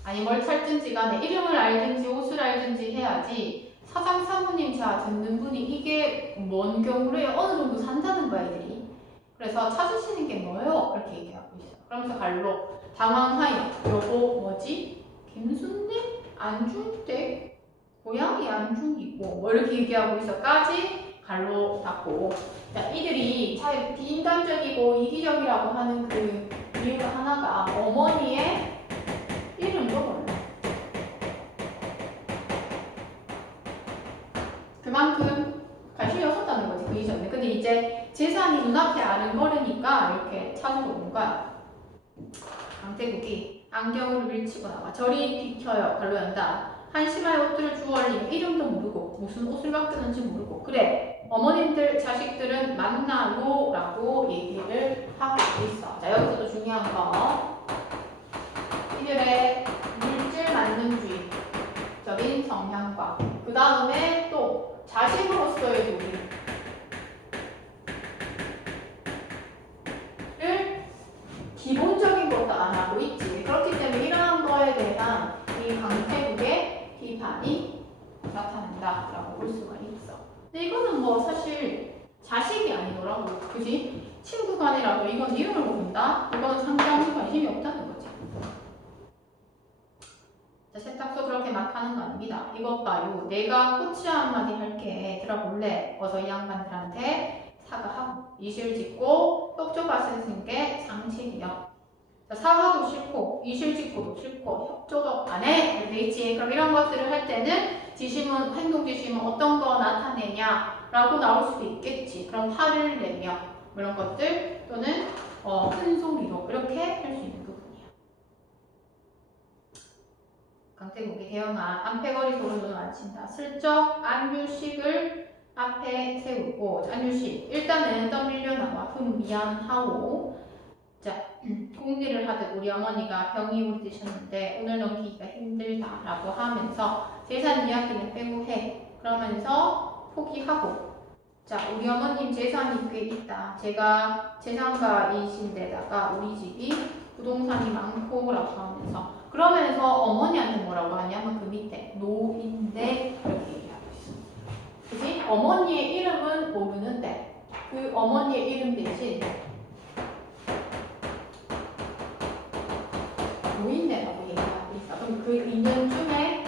아니 뭘 찾든지 간에 이름을 알든지 옷을 알든지 해야지 사장 사모님 자 듣는 분이 이게 뭔 경우래 어느 정도 산다는 거야 이들이. 그래서 찾으시는 게 뭐예요? 이렇게 얘기하고 있어. 그러면서 갈로 당황하여 여보 뭐지? 김순대? 안중대? 고양이 안중이고 뭐 이렇게 얘기하고 있어까지 갈로 닫고. 자, 이들이 잘 비인간적이고 이기적이라고 하는 그 이유가 하나가 어머니의 이름도 몰라. 그만큼 관심이 없었다는 거지 그 이전에. 근데 이제 재산이 눈앞에 아른거리니까 이렇게 찾으러 온 거야. 강태국이 안경을 밀치고 나와. 저리 비켜요. 갈로 연다. 한심한 옷들을 주얼리며 이름도 모르고 무슨 옷을 맡겼는지 모르고. 그래 어머님들 자식들은 만나요 라고 얘기를 하고 있어. 자 여기서도 중요한 거 이들의 물질 만능주의적인 성향과 그 다음에 또 자식으로서의 도리를 기본적인 것도 안 하고 있지. 그렇기 때문에 이러한 거에 대한 이 강태국의 비판이 나타난다라고 볼 수가 있어. 근데 이거는 뭐 사실 자식이 아니더라고. 그지? 친구 간이라도 이건 이름을 모른다? 이건 상당히 관심이 없다는 거지. 자, 세탁소 그렇게 막 하는 거 아닙니다. 이것 봐요. 내가 코치 한마디 할게. 들어볼래? 어서 이 양반들한테 사과하고 이실 짓고 협조하시는 게 상식이요. 자, 사과도 싫고 이실 짓고도 싫고 협조도 안 해. 이렇게 있지. 그럼 이런 것들을 할 때는 지심은 행동 지심은 어떤 거 나타내냐라고 나올 수도 있겠지. 그럼 화를 내며 이런 것들 또는 큰 소리로 이렇게 할 수 있는 부분이야. 강태국이 대형아 안패거리 도로는 안 친다. 슬쩍 안유식을 앞에 세우고 안유식 일단은 떠밀려 나와 미안하오. 자 공리를 하듯 우리 어머니가 병이 울리셨는데 오늘 넘기기가 힘들다라고 하면서 재산 이야기는 빼고 해. 그러면서 포기하고 자 우리 어머님 재산이 꽤 있다. 제가 재산가이신데다가 우리 집이 부동산이 많고 라고 하면서 그러면서 어머니한테 뭐라고 하냐면 그 밑에 노인데 이렇게 얘기하고 있어. 그치? 어머니의 이름은 모르는데 그 어머니의 이름 대신 노인네라고 얘기하고 있어. 그럼 그 인연 중에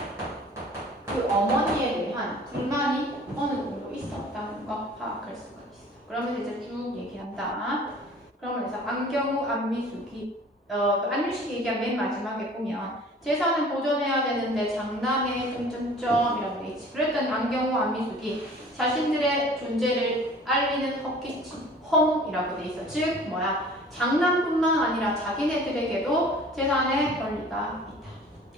그 어머니에 대한 불만이 어느 정도 있었다는 거 파악할 수가 있어. 그러면 이제 쭉 얘기한다. 그러면서 안경우 안미숙이 안유식 얘기한 맨 마지막에 보면 재산을 보존해야 되는데 장남의 점점점이라고 돼 있지. 그랬더니 안경우 안미숙이 자신들의 존재를 알리는 헛기침험이라고 돼 있어. 즉 뭐야? 장남뿐만 아니라 자기네들에게도 재산의 권리가 있다.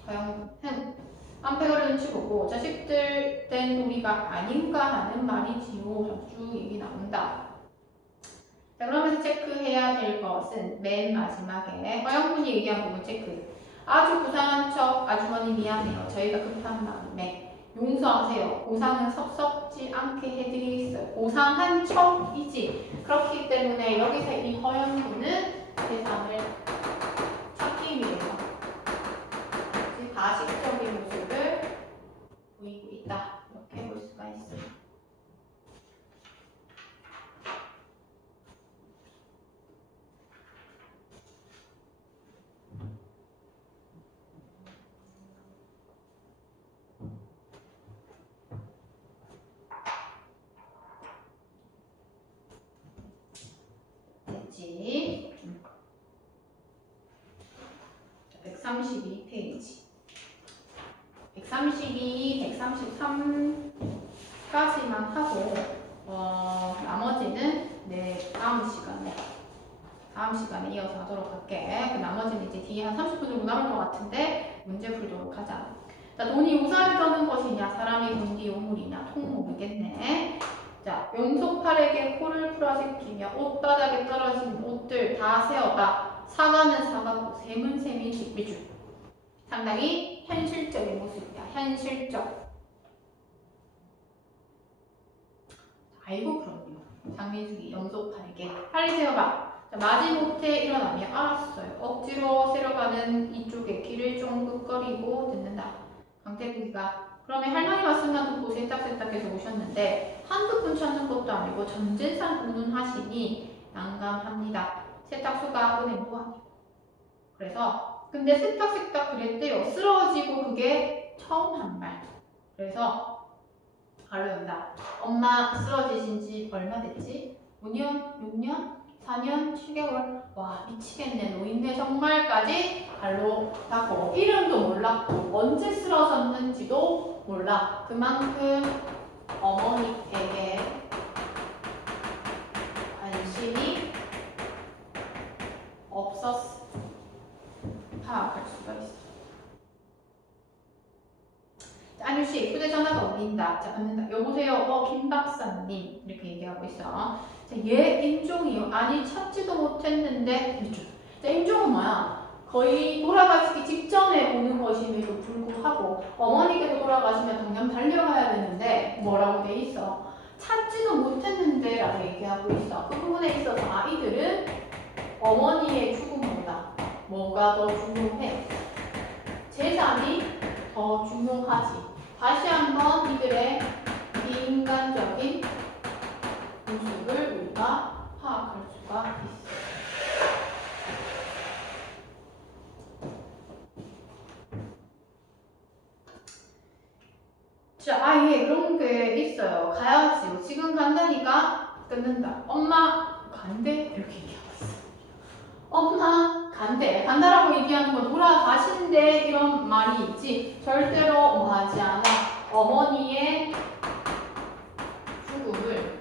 허영은 안패거리 눈치 보고 자식들 된 우리가 아닌가 하는 말이지요. 쭉 얘기 나온다. 자, 그러면서 체크해야 될 것은 맨 마지막에 허영군이 얘기한 부분 체크. 아주 부상한 척 아주머니 미안해요. 저희가 급한 마음에 용서하세요. 보상은 섭섭지 않게 해드리겠어요. 보상한 척이지. 그렇기 때문에 여기서 이 허영군은 재산을 찾기 위해서 가식적인 모습을 보이고 있다. 이렇게 볼 수가 있습니다. 됐지? 132페이지. 132, 133까지만 하고 나머지는 다음 다음 시간에 이어서 하도록 할게. 그 나머지는 이제 뒤에 한 30분 정도 남을 것 같은데 문제 풀도록 하자. 자, 돈이 우산을 떠는 것이냐, 사람이 본디 요물이냐, 통 모르겠네. 자, 연속팔에게 코를 풀어제끼며 옷바닥에 떨어진 옷들 다 세어봐. 사과는 사과고 샘은 샘인지 위주. 상당히 현실적인 모습이야. 현실적. 아이고 그럼요. 장민숙이 연속팔에게 빨리 세어봐. 자, 마지못해 일어나며 알았어요. 억지로 세려가는 이쪽에 귀를 쫑긋거리고 듣는다. 강태국이가 그러면 할머니 말씀만 듣고 세탁세탁해서 오셨는데 한두 푼 찾는 것도 아니고 전재산 운운하시니 난감합니다. 세탁소가 은행도 아니고. 그래서 근데 세탁세탁 그랬대요. 쓰러지고 그게 처음 한 말. 그래서 바로 연다. 엄마 쓰러지신 지 얼마 됐지? 5년? 6년? 4년? 7개월? 와 미치겠네. 노인네 정말까지 발로 닦고 이름도 몰랐고 언제 쓰러졌는지도 몰라. 그만큼 어머니에게 관심이 없었어. 파악할 수가 있어. 안유씨 휴대전화가 울린다. 자 받는다. 여보세요. 김 박사님 이렇게 얘기하고 있어. 자, 얘 임종이요. 아니 찾지도 못했는데 자, 임종은 뭐야? 거의 돌아가시기 직전에 보는 것임에도 불구하고 어머니께서 돌아가시면 당장 달려가야 되는데 뭐라고 돼 있어? 찾지도 못했는데 라고 얘기하고 있어. 그 부분에 있어서 아이들은 어머니의 죽음보다 뭐가 더 중요해? 재산이 더 중요하지. 다시 한번 이들의 비인간적인 모습을 우리가 파악할 수가 있어. 자, 아예 그런 게 있어요. 가야지. 지금 간다니까 끊는다. 엄마 간대? 이렇게 얘기하고 있어. 엄마 간대. 간다라고 얘기하는 건 돌아가신대 이런 말이 있지. 절대로 뭐 하지 않아. 어머니의 죽음을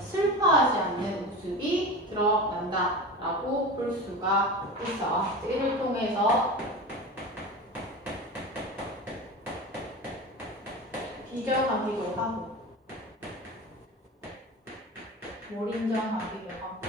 슬퍼하지 않는 모습이 드러난다 라고 볼 수가 있어. 이를 통해서 비교하기도 하고 뭘 인정하기도 하고.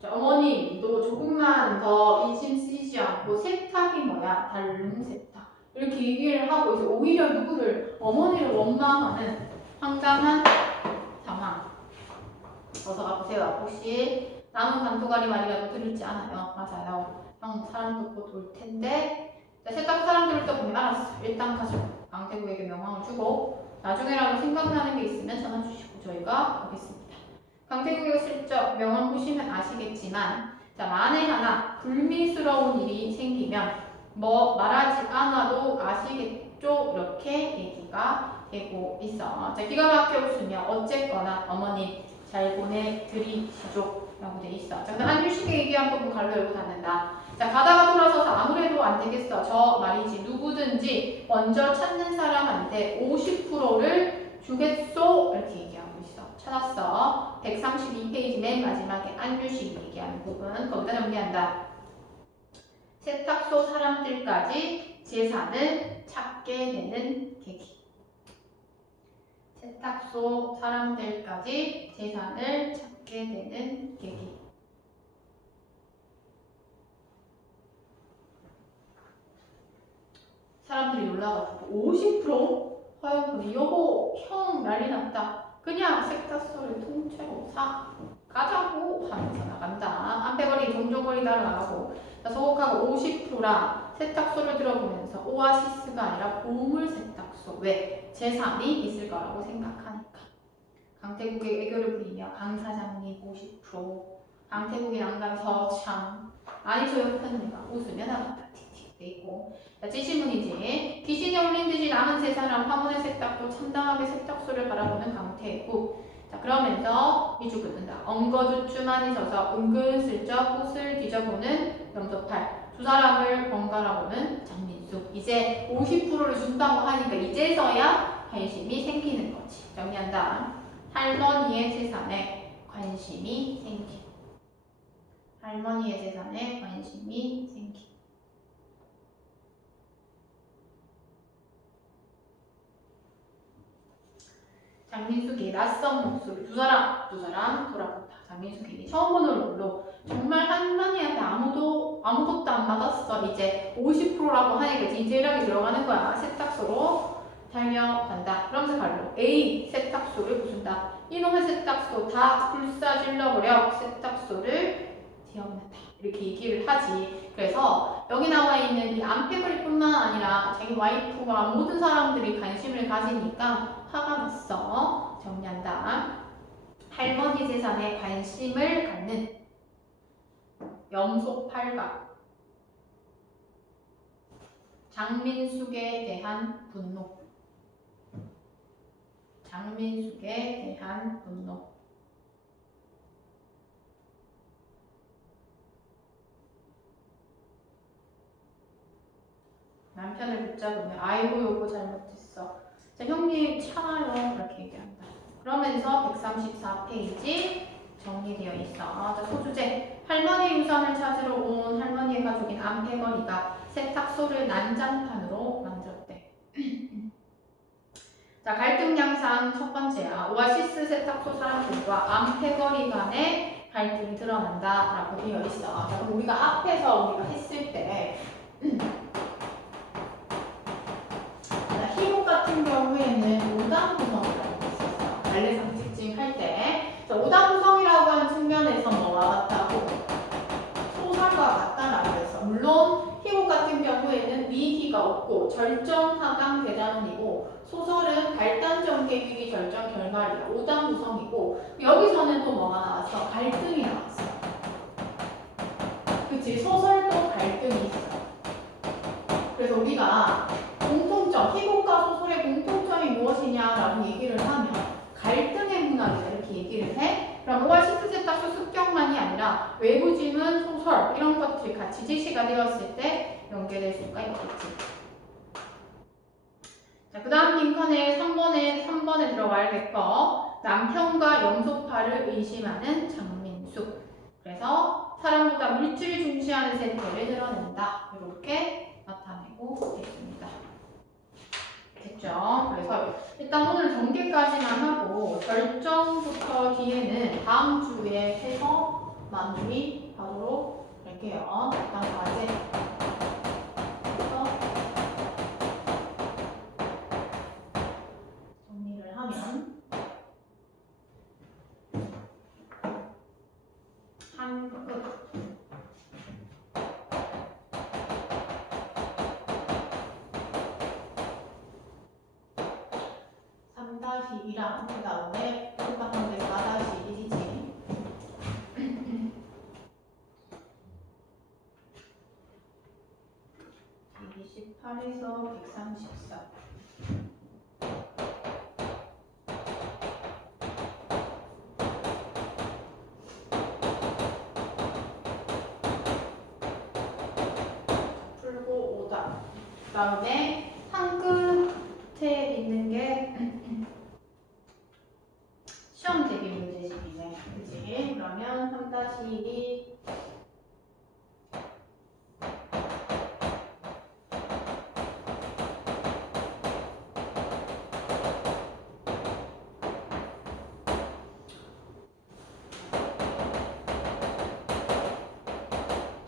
자, 어머님도 조금만 더 인심 쓰이지 않고 세탁이 뭐야? 달룸 세탁. 이렇게 얘기를 하고 있어. 오히려 누구를 어머니를 원망하는 황당한 상황. 어서 가보세요. 혹시 남은 단토가리 말이라도 들을지 않아요? 맞아요. 형 사람 듣고 돌 텐데. 자, 세탁 사람 들을 때 보면 알았어. 일단 가죠. 강태구에게 명함을 주고 나중에라도 생각나는 게 있으면 전화 주시고 저희가 오겠습니다. 강태구에게 슬쩍 명함 보시면 아시겠지만 자, 만에 하나 불미스러운 일이 생기면 뭐 말하지 않아도 아시겠죠? 이렇게 얘기가 되고 있어. 자, 기가 막혀 웃으며 어쨌거나 어머니 잘 보내드리시죠 라고 돼 있어. 자, 그럼 안유식의 얘기한 부분 갈로 열고 닫는다. 자, 가다가 돌아서서 아무래도 안 되겠어. 저 말이지 누구든지 먼저 찾는 사람한테 50%를 주겠소 이렇게 얘기하고 있어. 찾았어. 132페이지 맨 마지막에 안유식이 얘기하는 부분 거기다 정리한다. 세탁소 사람들까지 재산을 찾게 되는 계기. 세탁소 사람들까지 재산을 찾게 되는 계기. 사람들이 놀라가지고 50% 허영군이 여보 형 난리 났다. 그냥 세탁소를 통째로 사 가자고 하면서 나간다. 안배거리 종종거리다를 나가고 소속하고 50%라 세탁소를 들어보면서 오아시스가 아니라 보물 세탁소. 왜? 재산이 있을 거라고 생각하니까. 강태국의 애교를 부리며 강 사장님 50%. 강태국이 난감서 참 아니 저 옆에 내가 웃으며 나간다. 틱틱 돼 있고. 자, 지시문이지. 귀신이 올린 듯이 남은 세상을 화문의 세탁도 참담하게 세탁소를 바라보는 강태국. 자, 그러면서 미주 끊는다. 엉거주춤하니 서서 은근슬쩍 옷을 뒤져보는 염소팔. 두 사람을 번갈아보는 장민숙. 이제 50%를 준다고 하니까 이제서야 관심이 생기는 거지. 정리한다. 할머니의 재산에 관심이 생기. 할머니의 재산에 관심이 생기. 장민숙이 낯선 목소리. 두 사람 돌아본다. 장민숙이 처음 보는 얼굴로 정말 할머니한테 아무것도 안 받았어. 이제 50%라고 하니까 디테일하게 들어가는 거야. 세탁소로 달려간다. 그러면서 갈로 A 세탁소를 부순다. 이놈의 세탁소 다 불사질러버려. 세탁소를 지어낸다. 이렇게 얘기를 하지. 그래서 여기 나와 있는 이 안패거리뿐만 아니라 자기 와이프와 모든 사람들이 관심을 가지니까 화가 났어. 정리한다. 할머니 재산에 관심을 갖는 염소팔각. 장민숙에 대한 분노. 장민숙에 대한 분노. 남편을 붙잡으며 아이고 요거 잘못했어. 자, 형님 참아요. 이렇게 얘기한다. 그러면서 134페이지 정리되어 있어. 자, 소주제. 할머니 유산을 찾으러 온 할머니의 가족인 안패거리가 세탁소를 난장판으로 만들었대. 자, 갈등 양상 첫 번째야. 오아시스 세탁소 사람들과 안패거리 간의 갈등이 드러난다 라고 되어 있어. 자, 그럼 우리가 앞에서 우리가 했을 때 희곡 같은 경우에는 오당 구성이라고 있었어. 관례상 직진 할 때. 자, 오당 구성이라고 하는 측면에서 뭐와 같다고? 소설과 같다라고 했어. 물론 희곡 같은 경우에는 미희가 없고 절정 하강 대단원이고 소설은 발단 전개 위기 절정 결말이야. 오당 구성이고 여기서는 또 뭐가 나왔어? 갈등이 나왔어. 그치? 소설도 갈등이 있어. 그래서 우리가 공통점, 희곡과 소설의 공통점이 무엇이냐라고 얘기를 하면 갈등의 문학이다 이렇게 얘기를 해. 그럼 오아시스 세탁소 습격만이 아니라 외부 지문, 소설 이런 것들이 같이 제시가 되었을 때 연결될 수가 있겠지. 자, 그 다음 빈칸에 3번에 들어가야겠고 남편과 염소파를 의심하는 장민숙. 그래서 사람보다 물질을 중시하는 생태를 드러낸다. 이렇게 나타내고 있습니다. 됐죠? 그래서 일단 오늘 전개까지만 하고 결정부터 뒤에는 다음 주에 해서 마무리하도록 할게요. 일단 과제 정리를 하면 한국 3-2랑 그 다음에 똑같은데 4-1이지. 28에서 134. 풀고 오다. 그 다음에 한 끝에 있는 게 시험 대비 문제집이네. 그치? 그러면 3-1이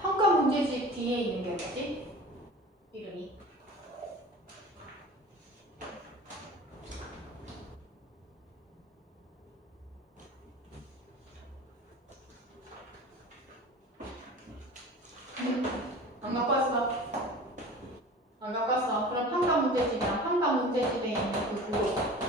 평가 문제집 뒤에 있는 게 뭐지? 이름이 안 갖고 왔어. 안 갖고 왔어. 그럼 평가 문제집이랑 평가 문제집에 있는 그 구호